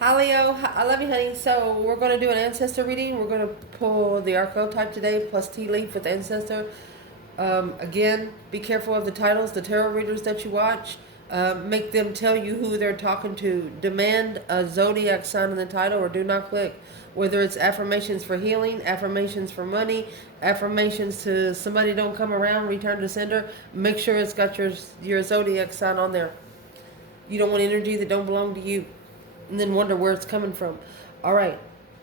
Hi Leo, I love you, honey. So we're going to do an ancestor reading. We're going to pull the archetype today plus tea leaf with ancestor. Again, be careful of the titles, the tarot readers that you watch. Make them tell you who they're talking to. Demand a zodiac sign in the title or do not click. Whether it's affirmations for healing, affirmations for money, affirmations to somebody don't come around, return to sender. Make sure it's got your zodiac sign on there. You don't want energy that don't belong to you and then wonder where it's coming from. All right.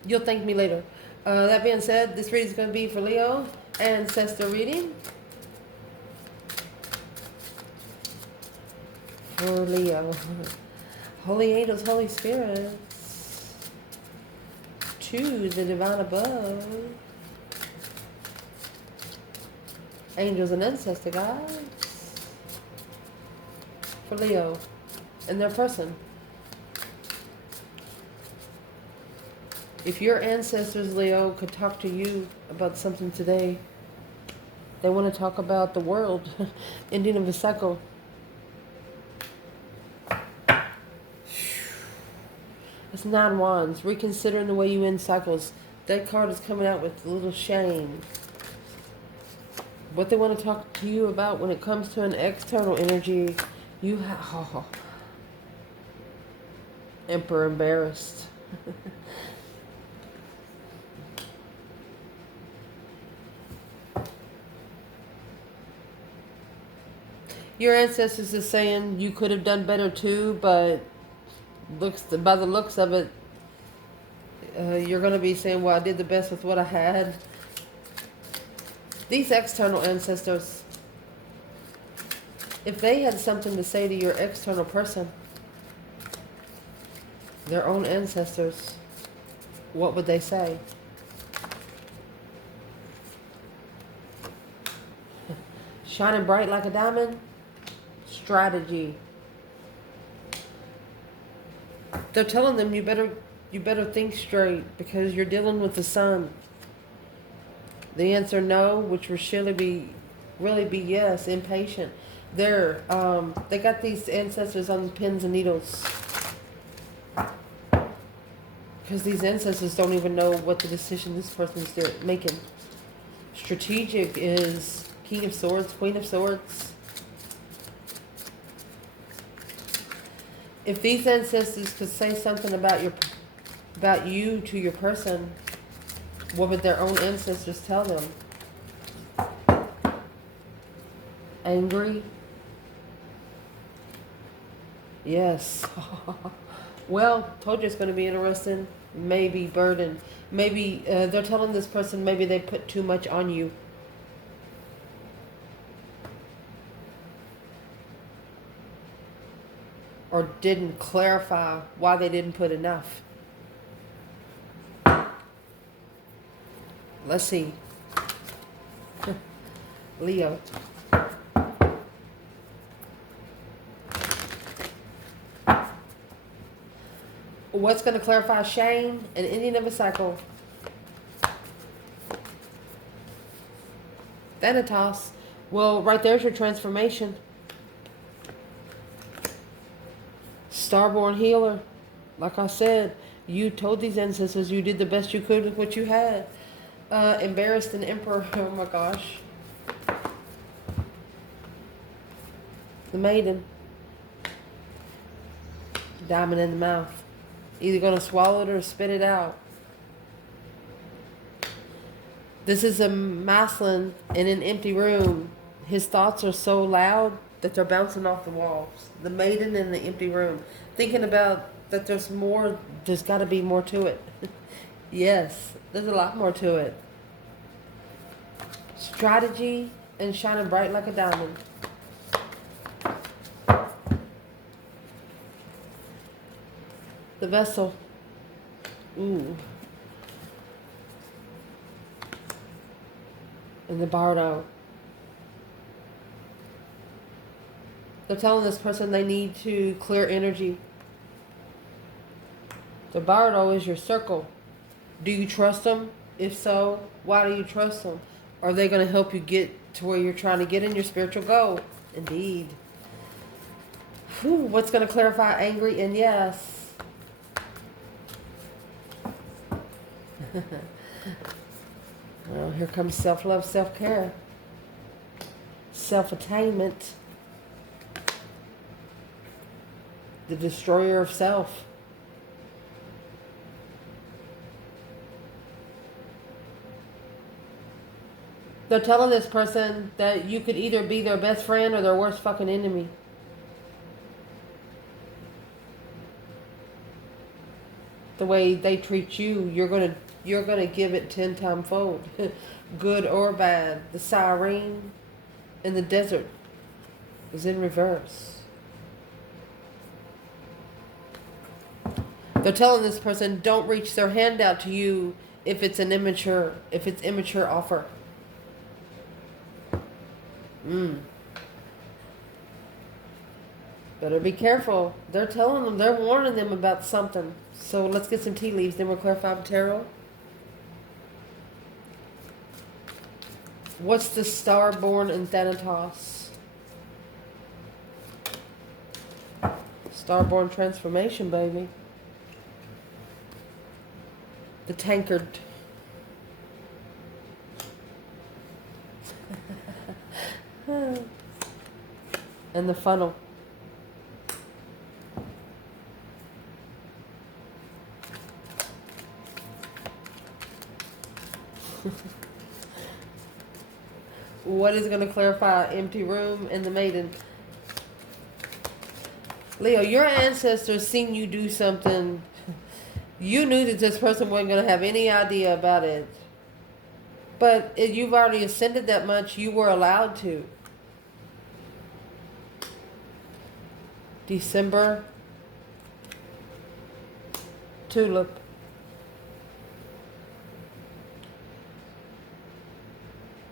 You'll thank me later. That being said, this reading is going to be for Leo. Ancestor reading for Leo. Holy angels, Holy spirits, to the divine above. Angels and ancestor guides for Leo and their person. If your ancestors, Leo, could talk to you about something today, they want to talk about the world, ending of a cycle. It's 9 wands, reconsidering the way you end cycles. That card is coming out with a little shame. What they want to talk to you about when it comes to an external energy, you have... Emperor embarrassed. Your ancestors is saying you could have done better too, but by the looks of it, you're going to be saying, well, I did the best with what I had. These external ancestors, if they had something to say to your external person, their own ancestors, what would they say? Shining bright like a diamond? Strategy. They're telling them you better think straight because you're dealing with the sun. The answer no, which will really be yes, impatient. They got these ancestors on pins and needles. Because these ancestors don't even know what the decision this person's making. Strategic is King of Swords, Queen of Swords. If these ancestors could say something about you to your person, what would their own ancestors tell them? Angry? Yes. Well, told you it's going to be interesting. Maybe burden. Maybe they're telling this person maybe they put too much on you. Or didn't clarify why they didn't put enough. Let's see. Leo. What's going to clarify shame and ending of a cycle? Thanatos. Well, right there's your transformation. Starborn healer. Like I said, you told these ancestors you did the best you could with what you had. Embarrassed an emperor. Oh my gosh. The maiden. Diamond in the mouth. Either going to swallow it or spit it out. This is a masculine in an empty room. His thoughts are so loud that they're bouncing off the walls. The maiden in the empty room. Thinking about that there's got to be more to it. Yes, there's a lot more to it. Strategy and shining bright like a diamond. The vessel. Ooh. And the bardo. They're telling this person they need to clear energy. The bardo is your circle. Do you trust them? If so, why do you trust them? Are they going to help you get to where you're trying to get in your spiritual goal? Indeed. Whew, what's going to clarify angry and yes? Well, here comes self-love, self-care, self-attainment, the destroyer of self. They're telling this person that you could either be their best friend or their worst fucking enemy. The way they treat you, you're gonna give it 10 times fold. Good or bad. The siren in the desert is in reverse. They're telling this person, don't reach their hand out to you if it's immature offer. Better be careful. They're telling them, they're warning them about something. So let's get some tea leaves, then we'll clarify with tarot. What's the star born in Thanatos? Star-born transformation, baby. The tankard. And the funnel. What is going to clarify empty room and the maiden? Leo, your ancestors seen you do something. You knew that this person wasn't going to have any idea about it. But if you've already ascended that much, you were allowed to. December. Tulip.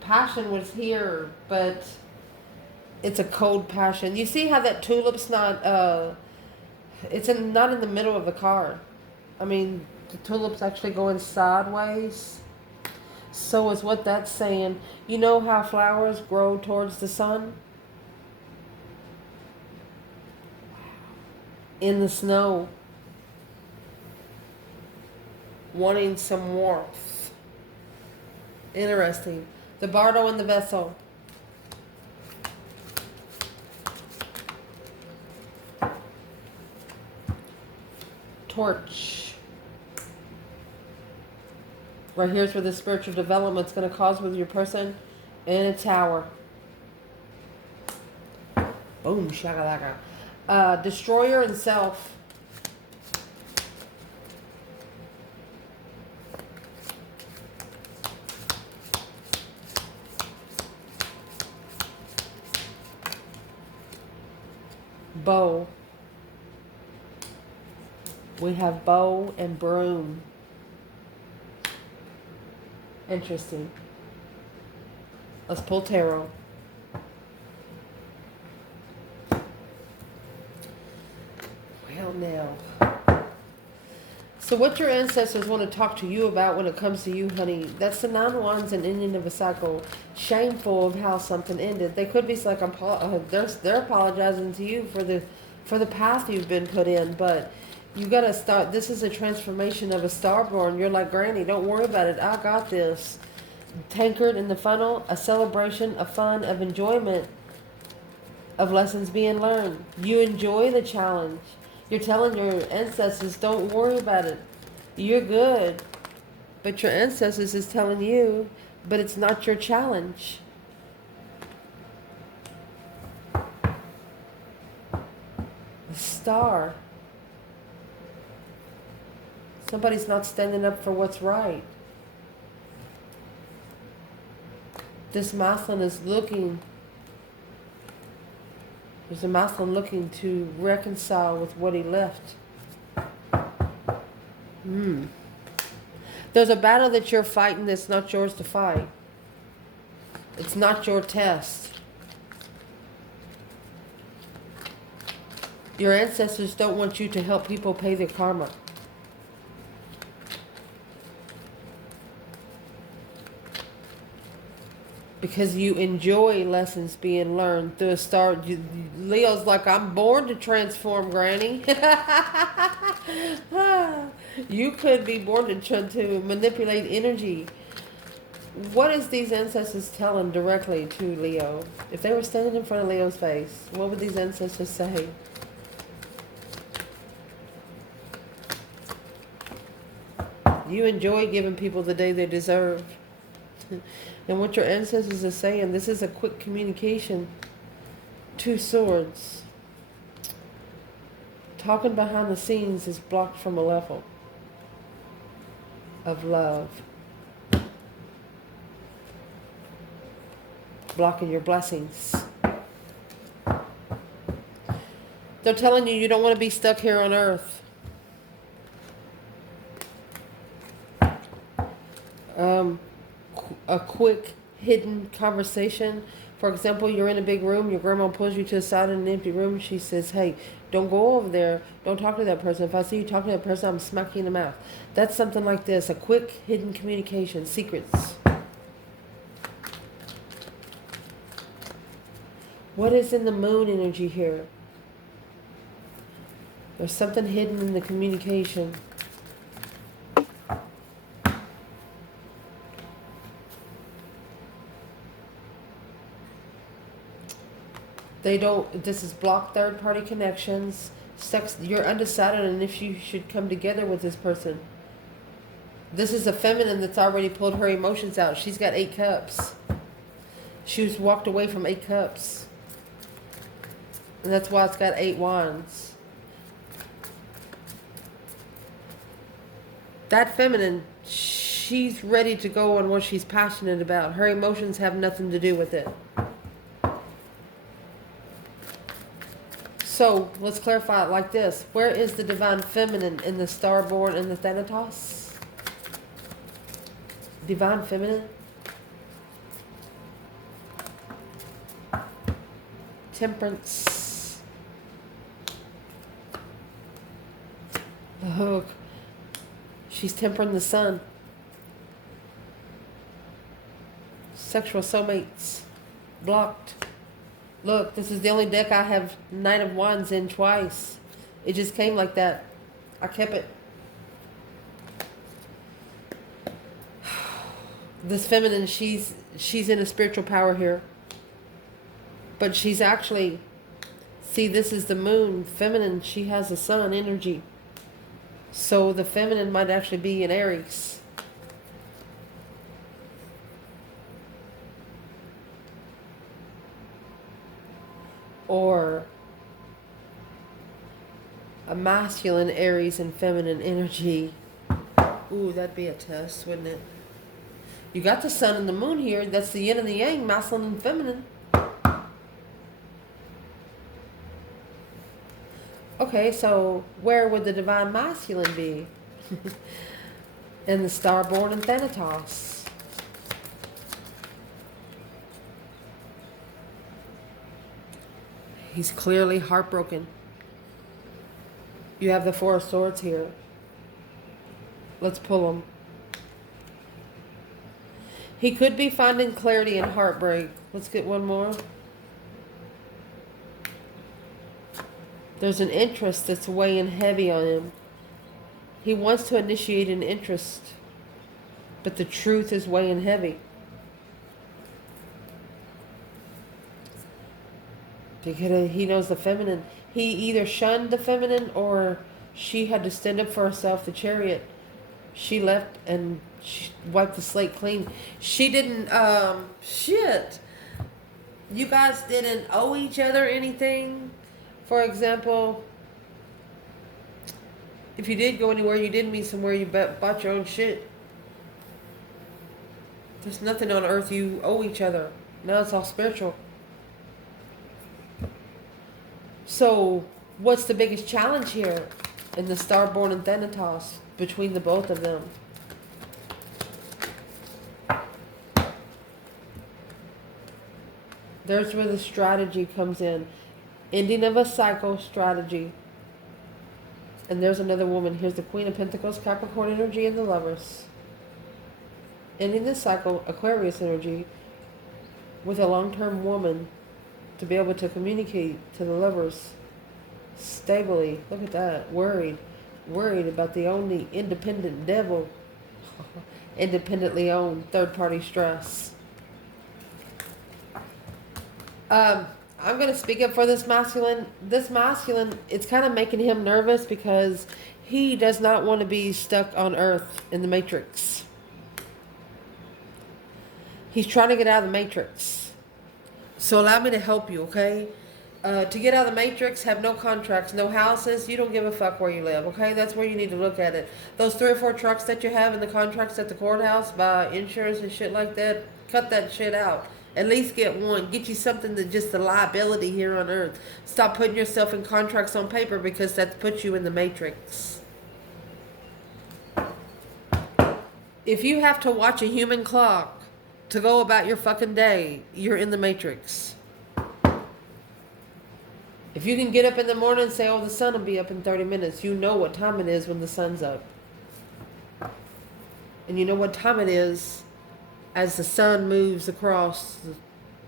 Passion was here, but it's a cold passion. You see how that tulip's not, not in the middle of the card. I mean, the tulip's actually going sideways. So is what that's saying. You know how flowers grow towards the sun? In the snow. Wanting some warmth. Interesting. The bardo and the vessel. Torch. Right here's where the spiritual development's going to cause with your person. And a tower. Boom, shakalaka. Destroyer and self. Bow. We have bow and broom. Interesting. Let's pull tarot. Well, now. So what your ancestors want to talk to you about when it comes to you, honey, that's the 9 of Wands and ending of a cycle. Shameful of how something ended. They could be like, they're apologizing to you for the path you've been put in, but you got to start. This is a transformation of a starborn. You're like, Granny, don't worry about it. I got this. Tankard in the funnel, a celebration, a fun, of enjoyment, of lessons being learned. You enjoy the challenge. You're telling your ancestors, don't worry about it. You're good. But your ancestors is telling you, but it's not your challenge. The star. Somebody's not standing up for what's right. This masculine is looking. There's a masculine looking to reconcile with what he left. There's a battle that you're fighting that's not yours to fight. It's not your test. Your ancestors don't want you to help people pay their karma. Because you enjoy lessons being learned through a star. Leo's like, I'm born to transform, Granny. You could be born to try to manipulate energy. What is these ancestors telling directly to Leo? If they were standing in front of Leo's face, what would these ancestors say? You enjoy giving people the day they deserve. And what your ancestors are saying, this is a quick communication. Two swords. Talking behind the scenes is blocked from a level of love. Blocking your blessings. They're telling you don't want to be stuck here on earth. A quick hidden conversation. For example, you're in a big room, your grandma pulls you to the side in an empty room. She says, hey, don't go over there. Don't talk to that person. If I see you talking to that person, I'm smacking you in the mouth. That's something like this. A quick hidden communication. Secrets. What is in the moon energy here? There's something hidden in the communication. They don't, this is blocked third party connections. Sex, you're undecided on if you should come together with this person. This is a feminine that's already pulled her emotions out. She's got 8 cups. She's walked away from 8 cups. And that's why it's got 8 wands. That feminine, she's ready to go on what she's passionate about. Her emotions have nothing to do with it. So, let's clarify it like this. Where is the divine feminine in the starborn and the Thanatos? Divine feminine? Temperance. The hook. She's tempering the sun. Sexual soulmates. Blocked. Look, this is the only deck I have Knight of Wands in twice. It just came like that. I kept it. This feminine, she's in a spiritual power here. But she's actually, see, this is the moon. Feminine, she has a sun energy. So the feminine might actually be in Aries. Or a masculine Aries and feminine energy. Ooh, that'd be a test, wouldn't it? You got the sun and the moon here. That's the yin and the yang, masculine and feminine. Okay, so where would the divine masculine be? In the starborn and Thanatos. He's clearly heartbroken. You have the 4 of Swords here. Let's pull him. He could be finding clarity in heartbreak. Let's get one more. There's an interest that's weighing heavy on him. He wants to initiate an interest, but the truth is weighing heavy. Because he knows the feminine. He either shunned the feminine or she had to stand up for herself, the Chariot. She left and she wiped the slate clean. She didn't, shit. You guys didn't owe each other anything. For example, if you did go anywhere, you did meet somewhere, you bought your own shit. There's nothing on earth you owe each other. Now it's all spiritual. So, what's the biggest challenge here in the starborn and Thanatos between the both of them? There's where the strategy comes in. Ending of a cycle, strategy. And there's another woman. Here's the Queen of Pentacles, Capricorn energy, and the Lovers. Ending this cycle, Aquarius energy, with a long-term woman to be able to communicate to the Lovers stably. Look at that. Worried. Worried about the only independent devil. Independently owned third-party stress. I'm going to speak up for this masculine. This masculine, it's kind of making him nervous because he does not want to be stuck on Earth in the Matrix. He's trying to get out of the Matrix. So allow me to help you, okay? To get out of the Matrix, have no contracts, no houses. You don't give a fuck where you live, okay? That's where you need to look at it. Those 3 or 4 trucks that you have in the contracts at the courthouse by insurance and shit like that, cut that shit out. At least get one. Get you something that's just a liability here on Earth. Stop putting yourself in contracts on paper because that puts you in the Matrix. If you have to watch a human clock to go about your fucking day, you're in the Matrix. If you can get up in the morning and say, oh, the sun will be up in 30 minutes, you know what time it is when the sun's up. And you know what time it is as the sun moves across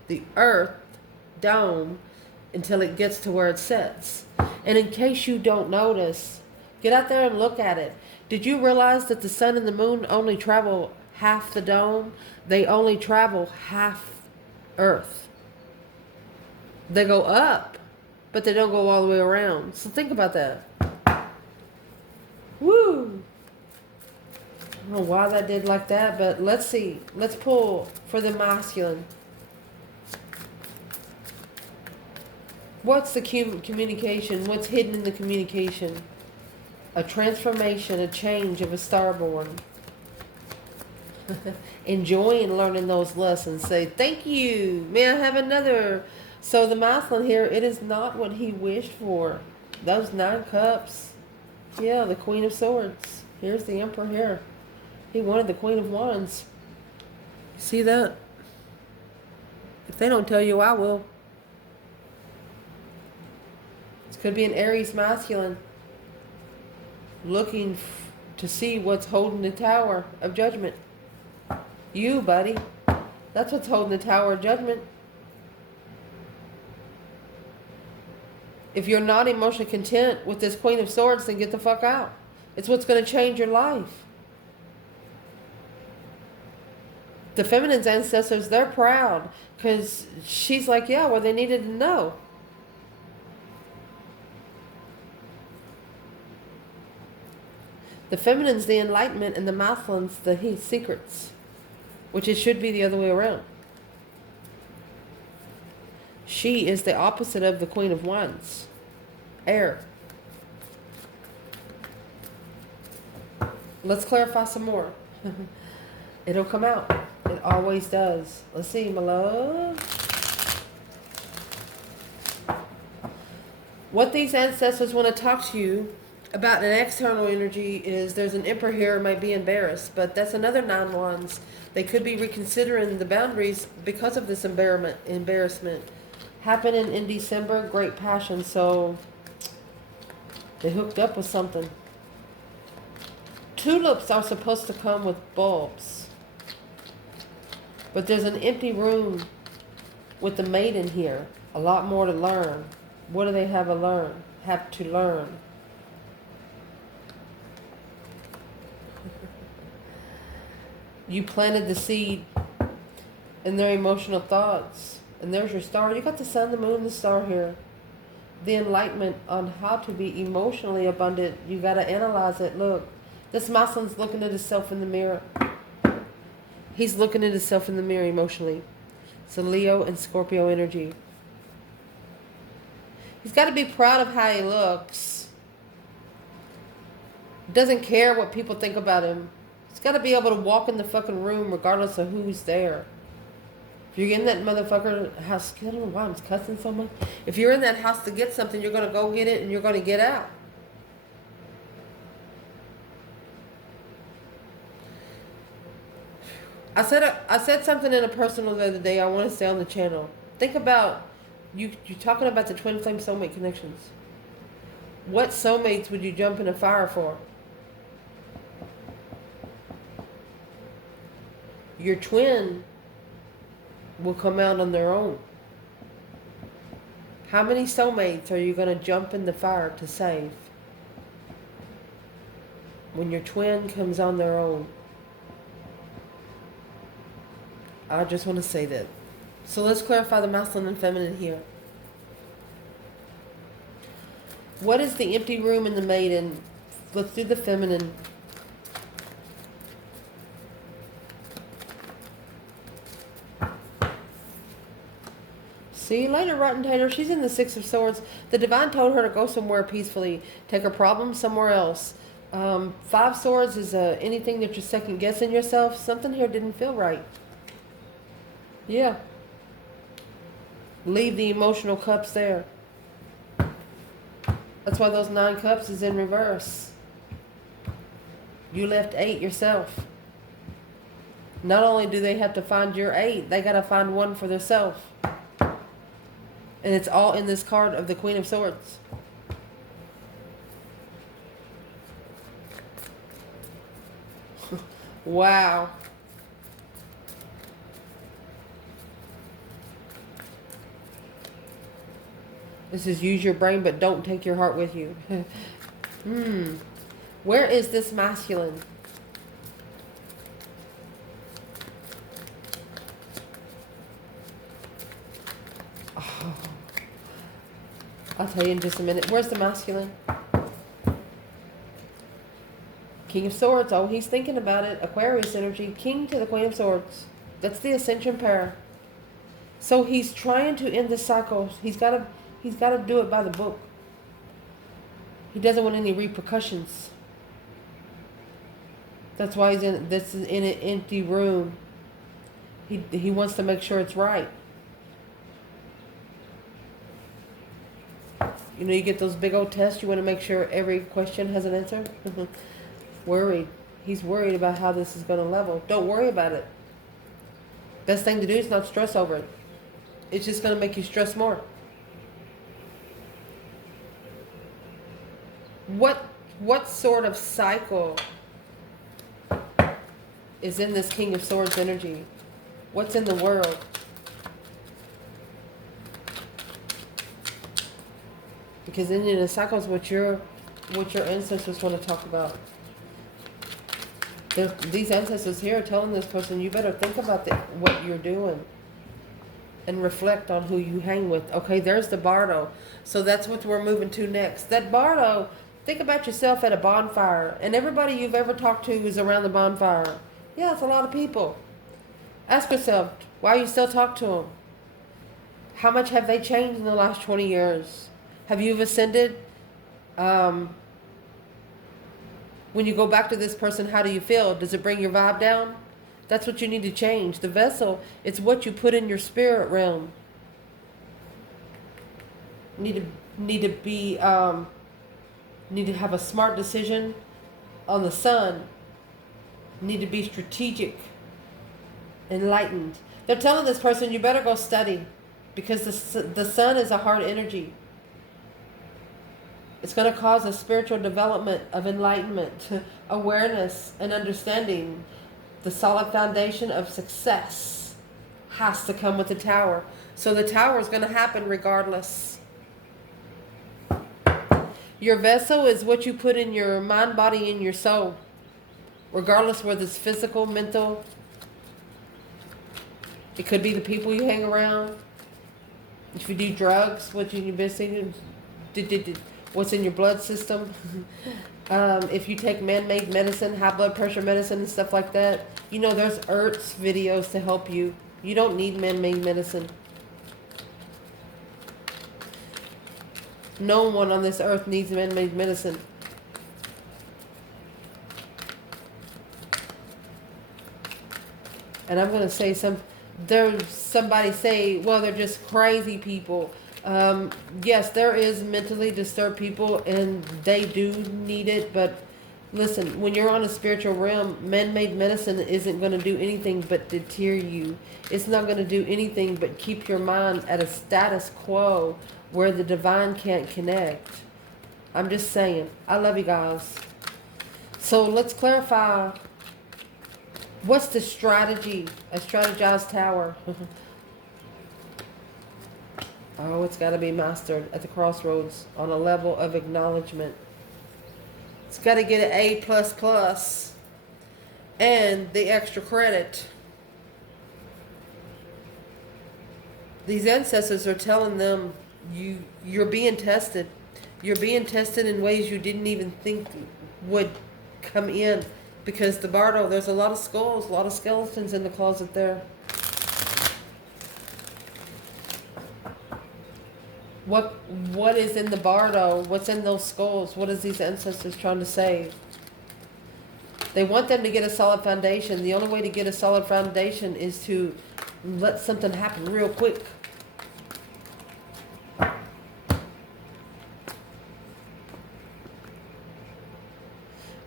the Earth dome until it gets to where it sets. And in case you don't notice, get out there and look at it. Did you realize that the sun and the moon only travel half the dome? They only travel half Earth. They go up, but they don't go all the way around. So think about that. Woo! I don't know why that did like that, but let's see. Let's pull for the masculine. What's the communication? What's hidden in the communication? A transformation, a change of a starborn. Enjoying learning those lessons. Say, thank you. May I have another? So the masculine here, it is not what he wished for. Those 9 cups. Yeah, the Queen of Swords. Here's the Emperor here. He wanted the Queen of Wands. See that? If they don't tell you, I will. This could be an Aries masculine looking to see what's holding the Tower of Judgment. You, buddy. That's what's holding the Tower of Judgment. If you're not emotionally content with this Queen of Swords, then get the fuck out. It's what's going to change your life. The feminine's ancestors, they're proud because she's like, yeah, well, they needed to know. The feminine's the enlightenment and the masculine's the secrets, which it should be the other way around. She is the opposite of the Queen of Wands. Air. Let's clarify some more. It'll come out. It always does. Let's see, my love. What these ancestors want to talk to you about an external energy is there's an Emperor here who might be embarrassed, but that's another 9 wands. They could be reconsidering the boundaries because of this embarrassment. Happening in December, great passion, so they hooked up with something. Tulips are supposed to come with bulbs. But there's an empty room with the maiden here. A lot more to learn. What do they have to learn? You planted the seed in their emotional thoughts. And there's your star. You got the sun, the moon, the star here. The enlightenment on how to be emotionally abundant. You got to analyze it. Look, this masculine's looking at himself in the mirror. He's looking at himself in the mirror emotionally. It's a Leo and Scorpio energy. He's got to be proud of how he looks. Doesn't care what people think about him. He's got to be able to walk in the fucking room regardless of who's there. If you're in that motherfucker house, I don't know why I'm cussing so much. If you're in that house to get something, you're going to go get it and you're going to get out. I said something in a personal the other day I want to say on the channel. Think about, you're talking about the twin flame soulmate connections. What soulmates would you jump in a fire for? Your twin will come out on their own. How many soulmates are you going to jump in the fire to save? when your twin comes on their own. I just want to say that. So let's clarify the masculine and feminine here. What is the empty room in the maiden? Let's do the feminine. See you later, Rotten Tater. She's in the Six of Swords. The divine told her to go somewhere peacefully. Take her problems somewhere else. Five Swords is anything that you're second guessing yourself. Something here didn't feel right. Yeah. Leave the emotional cups there. That's why those 9 cups is in reverse. You left 8 yourself. Not only do they have to find your 8, they got to find one for themselves. And it's all in this card of the Queen of Swords. Wow. This is use your brain, but don't take your heart with you. Where is this masculine? Oh. I'll tell you in just a minute. Where's the masculine? King of Swords. Oh, he's thinking about it. Aquarius energy. King to the Queen of Swords. That's the Ascension pair. So he's trying to end this cycle. He's got to do it by the book. He doesn't want any repercussions. That's why he's in an empty room. He wants to make sure it's right. You know, you get those big old tests. You want to make sure every question has an answer. Worried. He's worried about how this is going to level. Don't worry about it. Best thing to do is not stress over it. It's just going to make you stress more. What sort of cycle is in this King of Swords energy? What's in the world? Because in the cycle is what your ancestors want to talk about. These ancestors here are telling this person, you better think about what you're doing and reflect on who you hang with. Okay, there's the bardo. So that's what we're moving to next. That bardo, think about yourself at a bonfire, and everybody you've ever talked to is around the bonfire. Yeah, it's a lot of people. Ask yourself, why you still talk to them? How much have they changed in the last 20 years? Have you ascended? When you go back to this person, how do you feel? Does it bring your vibe down? That's what you need to change. The vessel, it's what you put in your spirit realm. Need to have a smart decision on the sun. Need to be strategic, enlightened. They're telling this person, you better go study, because the sun is a hard energy. It's going to cause a spiritual development of enlightenment, awareness, and understanding. The solid foundation of success has to come with the tower. So the tower is going to happen regardless. Your vessel is what you put in your mind, body, and your soul. Regardless whether it's physical, mental. It could be the people you hang around. If you do drugs, what you've been seeing, what's in your blood system. If you take man-made medicine, high blood pressure medicine and stuff like that, you know there's ERTS videos to help you. You don't need man-made medicine. No one on this earth needs man-made medicine. And I'm going to say somebody say, well, they're just crazy people. Yes, there is mentally disturbed people and they do need it, but listen, when you're on a spiritual realm, man-made medicine isn't going to do anything but deter you. It's not going to do anything but keep your mind at a status quo where the divine can't connect. I'm just saying. I love you guys. So let's clarify. What's the strategy? A strategized tower. Oh, it's got to be mastered at the crossroads on a level of acknowledgement. It's got to get an A++ and the extra credit. These ancestors are telling them you're being tested. You're being tested in ways you didn't even think would come in, because the bardo, there's a lot of skulls, a lot of skeletons in the closet there. What is in the bardo? What's in those skulls? What is these ancestors trying to say? They want them to get a solid foundation. The only way to get a solid foundation is to let something happen real quick.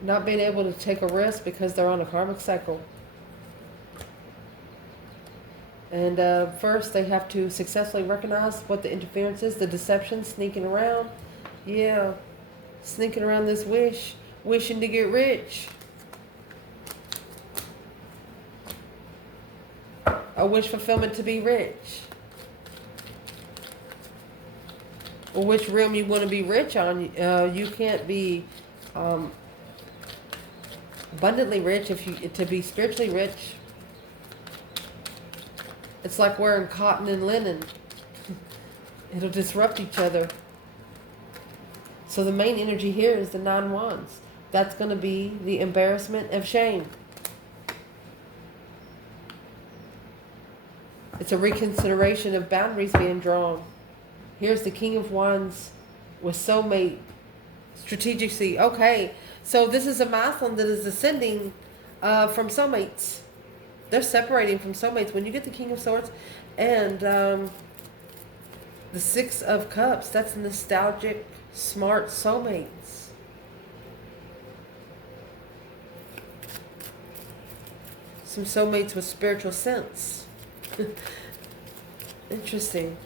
Not being able to take a risk because they're on a karmic cycle. And first they have to successfully recognize what the interference is, the deception, sneaking around. Yeah, sneaking around this wishing to get rich. A wish fulfillment to be rich. Or which realm you want to be rich on. You can't be abundantly rich to be spiritually rich. It's like wearing cotton and linen. It'll disrupt each other. So the main energy here is the 9 wands. That's going to be the embarrassment of shame. It's a reconsideration of boundaries being drawn. Here's the King of Wands with soulmate strategically. Okay, so this is a masculine that is ascending from soulmates. They're separating from soulmates. When you get the King of Swords and the 6 of Cups, that's nostalgic, smart soulmates. Some soulmates with spiritual sense. Interesting.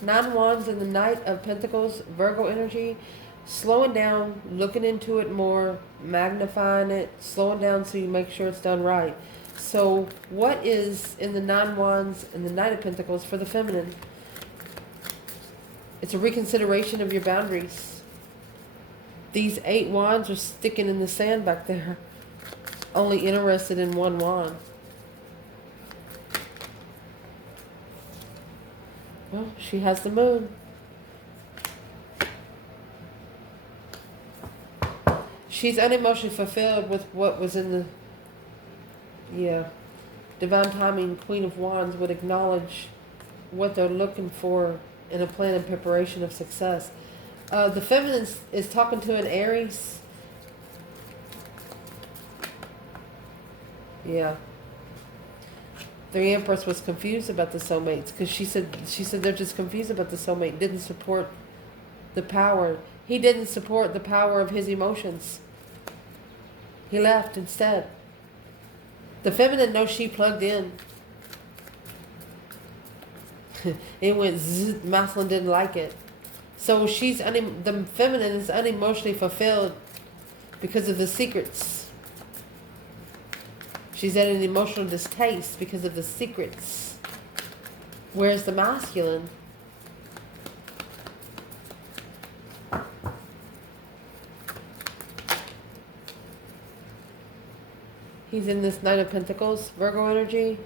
9 wands and the Knight of Pentacles, Virgo energy. Slowing down, looking into it more, magnifying it, slowing down so you make sure it's done right. So what is in the 9 wands and the Knight of Pentacles for the feminine? It's a reconsideration of your boundaries. These 8 wands are sticking in the sand back there, only interested in 1 wand. Well, she has the moon. She's unemotionally fulfilled with what was in the... Yeah. Divine timing, Queen of Wands would acknowledge what they're looking for in a plan and preparation of success. The feminine is talking to an Aries. Yeah. The Empress was confused about the soulmates because she said they're just confused about the soulmate. Didn't support the power. He didn't support the power of his emotions. He left instead. The feminine knows she plugged in. It went zzz, masculine didn't like it. So the feminine is unemotionally fulfilled because of the secrets. She's at an emotional distaste because of the secrets. Whereas the masculine, he's in this Knight of Pentacles, Virgo energy,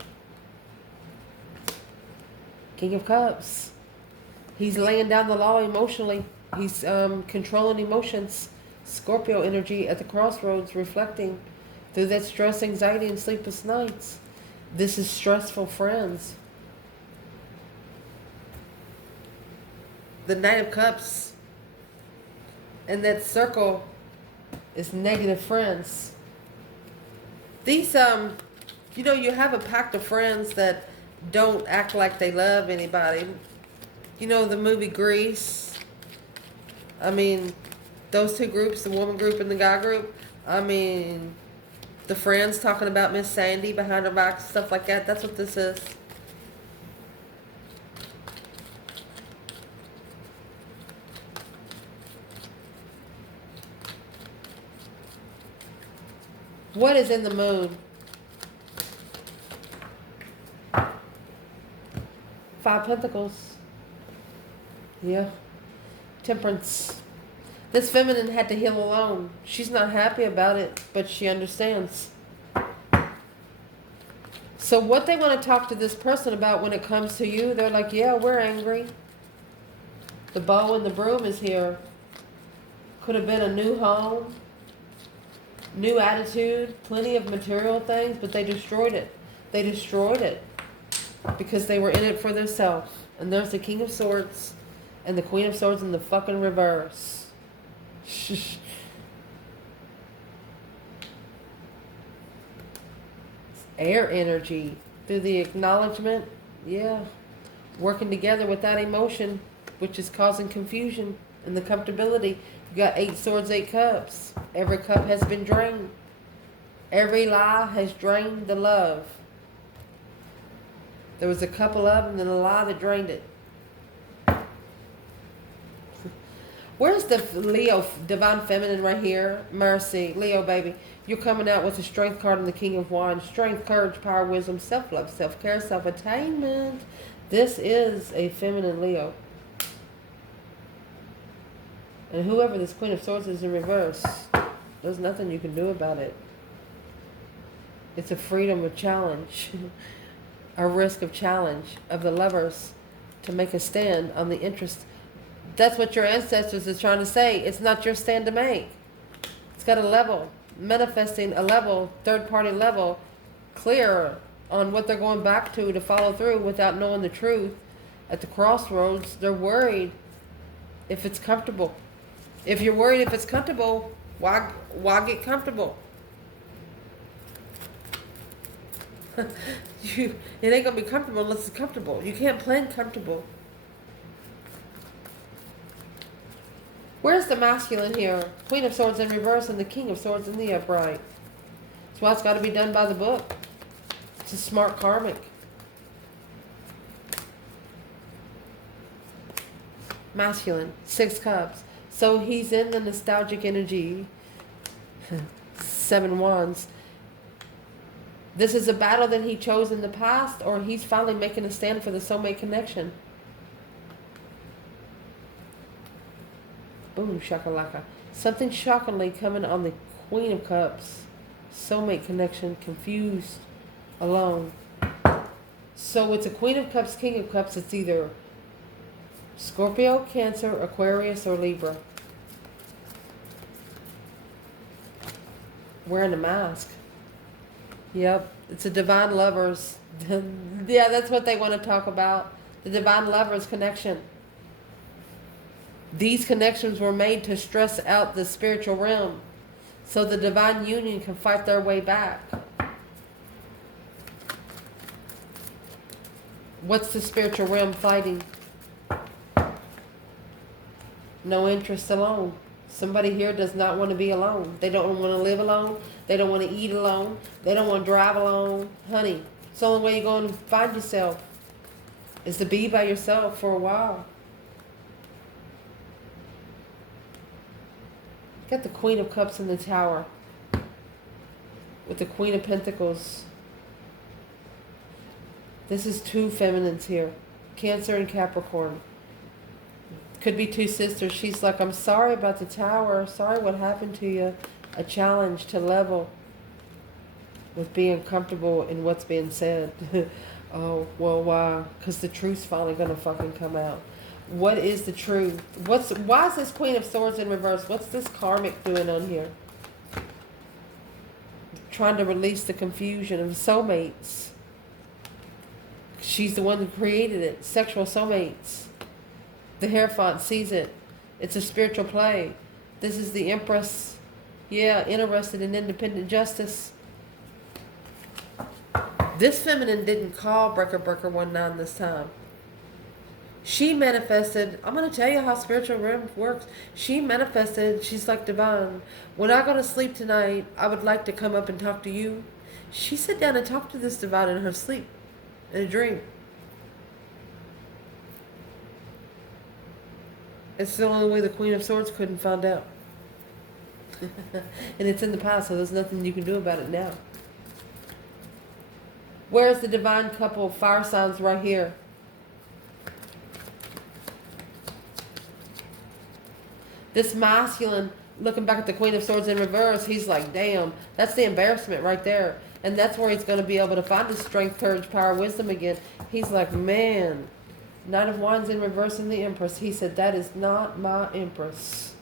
King of Cups. He's laying down the law emotionally. He's controlling emotions. Scorpio energy at the crossroads, reflecting through that stress, anxiety, and sleepless nights. This is stressful friends. The Knight of Cups and that circle is negative friends. These, you have a pact of friends that don't act like they love anybody. You know the movie Grease? I mean, those two groups, the woman group and the guy group, I mean... The friends talking about Miss Sandy behind her back, stuff like that. That's what this is. What is in the moon? 5 Pentacles. Yeah. Temperance. This feminine had to heal alone. She's not happy about it, but she understands. So what they want to talk to this person about when it comes to you, they're like, yeah, we're angry. The bow and the broom is here. Could have been a new home, new attitude, plenty of material things, but they destroyed it. They destroyed it because they were in it for themselves. And there's the King of Swords and the Queen of Swords in the fucking reverse. Air energy through the acknowledgement, yeah, working together without emotion, which is causing confusion and the comfortability. You got 8 swords, 8 cups. Every cup has been drained. Every lie has drained the love. There was a cup of love and then a lie that drained it. Where's the Leo, divine feminine right here? Mercy, Leo baby. You're coming out with the strength card and the King of Wands. Strength, courage, power, wisdom, self-love, self-care, self-attainment. This is a feminine Leo. And whoever this Queen of Swords is in reverse, there's nothing you can do about it. It's a freedom of challenge. A risk of challenge of the lovers to make a stand on the interest. That's what your ancestors is trying to say. It's not your stand to make. It's got a level, manifesting a level, third-party level, clear on what they're going back to follow through without knowing the truth. At the crossroads, they're worried if it's comfortable. If you're worried if it's comfortable, why get comfortable? It ain't gonna be comfortable unless it's comfortable. You can't plan comfortable. Where's the masculine here? Queen of Swords in reverse and the King of Swords in the upright. That's why it's got to be done by the book. It's a smart karmic. Masculine, 6 cups. So he's in the nostalgic energy. 7 wands. This is a battle that he chose in the past, or he's finally making a stand for the soulmate connection. Boom, shakalaka. Something shockingly coming on the Queen of Cups. Soulmate connection, confused, alone. So it's a Queen of Cups, King of Cups. It's either Scorpio, Cancer, Aquarius, or Libra. Wearing a mask. Yep, it's a divine lovers. Yeah, that's what they want to talk about. The divine lovers connection. These connections were made to stress out the spiritual realm so the divine union can fight their way back. What's the spiritual realm fighting? No interest alone. Somebody here does not want to be alone. They don't want to live alone. They don't want to eat alone. They don't want to drive alone. Honey, it's the only way you're going to find yourself is to be by yourself for a while. Got the Queen of Cups in the Tower with the Queen of Pentacles. This is 2 feminines here, Cancer and Capricorn. Could be 2 sisters. She's like, I'm sorry about the Tower. Sorry what happened to you. A challenge to level with being comfortable in what's being said. Oh, well, why? Because the truth's finally going to fucking come out. What is the truth? Why is this Queen of Swords in reverse? What's this karmic doing on here? Trying to release the confusion of soulmates. She's the one who created it. Sexual soulmates. The Hierophant sees it. It's a spiritual play. This is the Empress. Yeah, interested in independent justice. This feminine didn't call Breaker 19 this time. She manifested. I'm going to tell you how spiritual realm works. She manifested. She's like, divine, when I go to sleep tonight, I would like to come up and talk to you. She sat down and talked to this divine in her sleep, in a dream. It's the only way the Queen of Swords couldn't find out. And it's in the past, so there's nothing you can do about it now. Where's the divine couple fire signs right here? This masculine, looking back at the Queen of Swords in reverse, he's like, damn, that's the embarrassment right there. And that's where he's going to be able to find his strength, courage, power, wisdom again. He's like, man, Knight of Wands in reverse and the Empress. He said, that is not my Empress.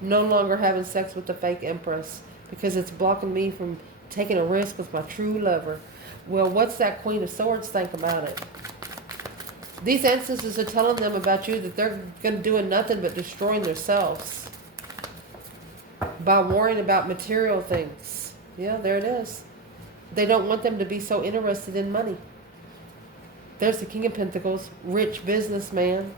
No longer having sex with the fake Empress because it's blocking me from taking a risk with my true lover. Well, what's that Queen of Swords think about it? These ancestors are telling them about you that they're going to do nothing but destroying themselves by worrying about material things. Yeah, there it is. They don't want them to be so interested in money. There's the King of Pentacles, rich businessman.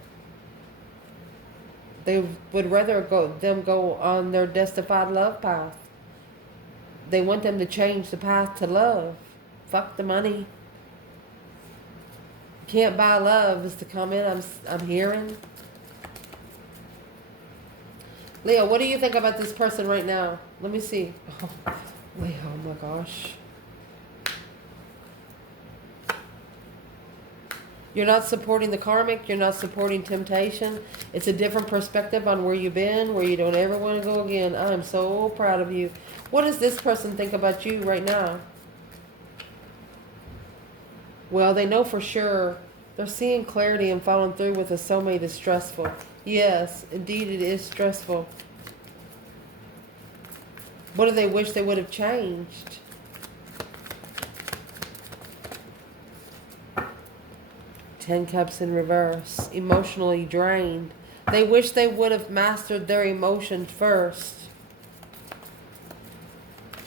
They would rather them go on their destified love path. They want them to change the path to love. Fuck the money. Can't buy love is the comment I'm hearing. Leo, what do you think about this person right now? Let me see. Oh, Leo, oh my gosh. You're not supporting the karmic. You're not supporting temptation. It's a different perspective on where you've been, where you don't ever want to go again. I am so proud of you. What does this person think about you right now? Well, they know for sure. They're seeing clarity and following through with a soulmate is stressful. Yes, indeed it is stressful. What do they wish they would have changed? Ten Cups in reverse. Emotionally drained. They wish they would have mastered their emotions first.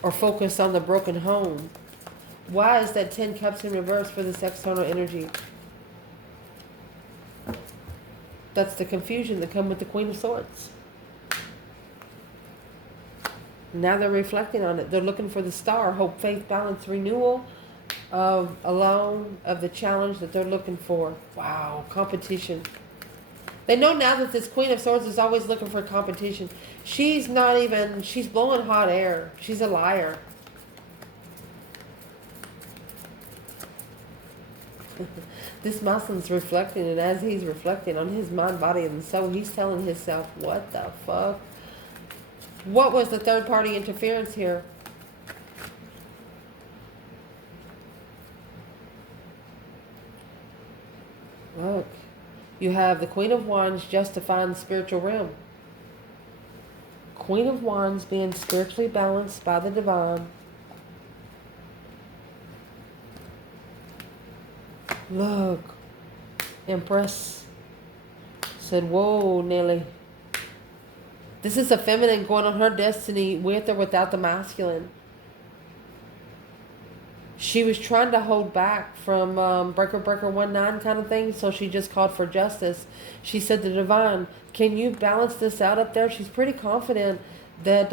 Or focused on the broken home. Why is that 10 Cups in reverse for this external energy? That's the confusion that comes with the Queen of Swords. Now they're reflecting on it. They're looking for the star. Hope, faith, balance, renewal of alone, of the challenge that they're looking for. Wow, competition. They know now that this Queen of Swords is always looking for competition. She's blowing hot air. She's a liar. This Muslim's reflecting, and as he's reflecting on his mind, body, and soul, he's telling himself, what the fuck? What was the third party interference here? Look, you have the Queen of Wands justifying the spiritual realm. Queen of Wands being spiritually balanced by the divine. Look, Empress said, whoa, Nelly. This is a feminine going on her destiny with or without the masculine. She was trying to hold back from breaker 19 kind of thing, so she just called for justice. She said to divine, can you balance this out up there? She's pretty confident that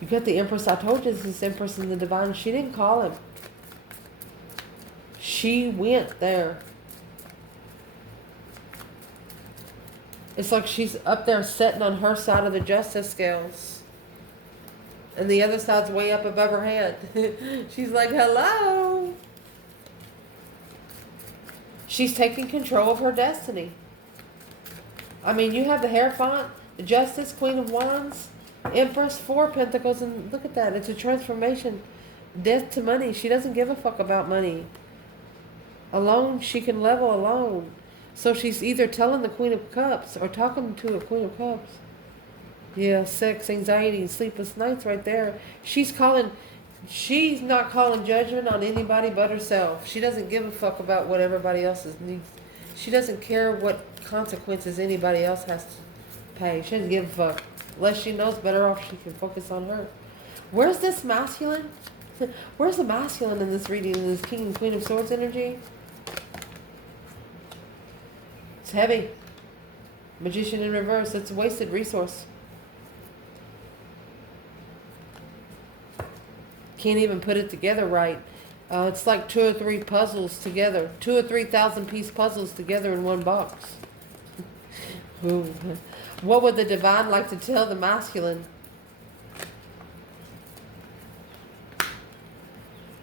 you got the Empress. I told you this is Empress and the divine. She didn't call him. She went there. It's like she's up there sitting on her side of the justice scales. And the other side's way up above her head. She's like, hello. She's taking control of her destiny. I mean, you have the Hierophant, the Justice, Queen of Wands, Empress, 4 Pentacles, and look at that. It's a transformation. Death to money. She doesn't give a fuck about money. Alone, she can level alone. So she's either telling the Queen of Cups or talking to a Queen of Cups. Yeah, sex, anxiety, sleepless nights right there. She's not calling judgment on anybody but herself. She doesn't give a fuck about what everybody else needs. She doesn't care what consequences anybody else has to pay. She doesn't give a fuck. Unless she knows better off, she can focus on her. Where's this masculine? Where's the masculine in this reading, in this King and Queen of Swords energy? It's heavy. Magician in reverse. It's a wasted resource. Can't even put it together right. It's like 2 or 3 puzzles together. 2 or 3,000 piece puzzles together in one box. What would the divine like to tell the masculine?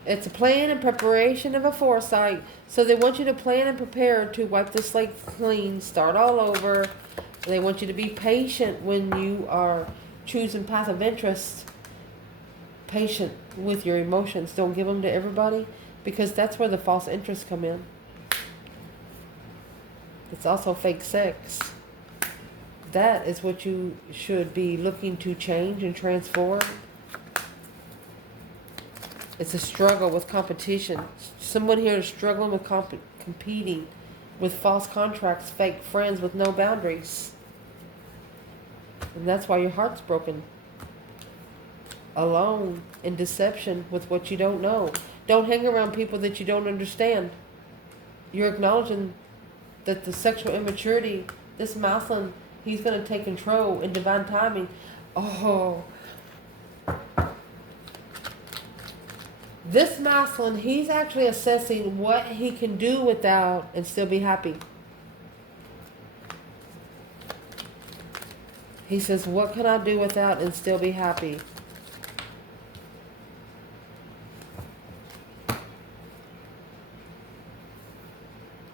It's a plan and preparation of a foresight. So they want you to plan and prepare to wipe the slate clean, start all over. They want you to be patient when you are choosing path of interest. Patient with your emotions. Don't give them to everybody, because that's where the false interests come in. It's also fake sex. That is what you should be looking to change and transform. It's a struggle with competition. Someone here is struggling with competing with false contracts, fake friends with no boundaries. And that's why your heart's broken. Alone in deception with what you don't know. Don't hang around people that you don't understand. You're acknowledging that the sexual immaturity, this masculine, he's going to take control in divine timing. Oh, this masculine, he's actually assessing what he can do without and still be happy. He says, what can I do without and still be happy?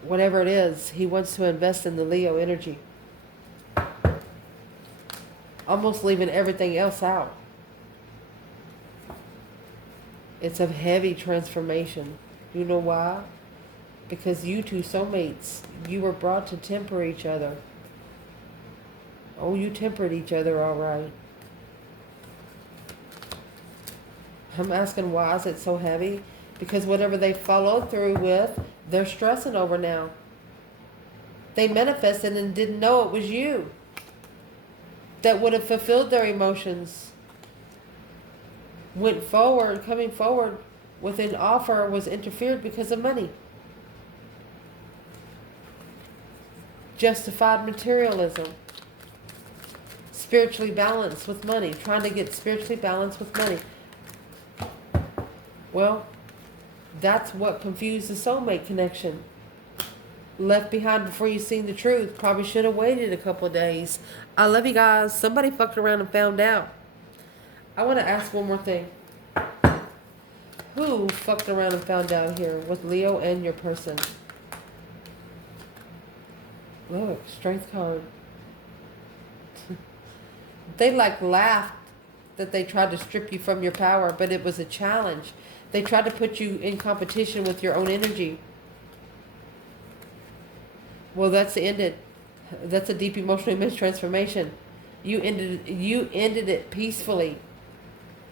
Whatever it is, he wants to invest in the Leo energy. Almost leaving everything else out. It's a heavy transformation. You know why? Because you two soulmates, you were brought to temper each other. Oh, you tempered each other all right. I'm asking, why is it so heavy? Because whatever they followed through with, they're stressing over now. They manifested and didn't know it was you that would have fulfilled their emotions. Went forward, coming forward with an offer was interfered because of money. Justified materialism. Spiritually balanced with money. Trying to get spiritually balanced with money. Well, that's what confused the soulmate connection. Left behind before you seen the truth. Probably should have waited a couple of days. I love you guys. Somebody fucked around and found out. I want to ask one more thing. Who fucked around and found out here with Leo and your person? Look, strength card. They laughed that they tried to strip you from your power, but it was a challenge. They tried to put you in competition with your own energy. Well, that's ended. That's a deep emotional image transformation. You ended it peacefully.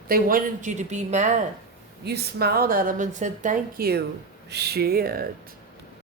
They wanted you to be mad. You smiled at them and said thank you. Shit.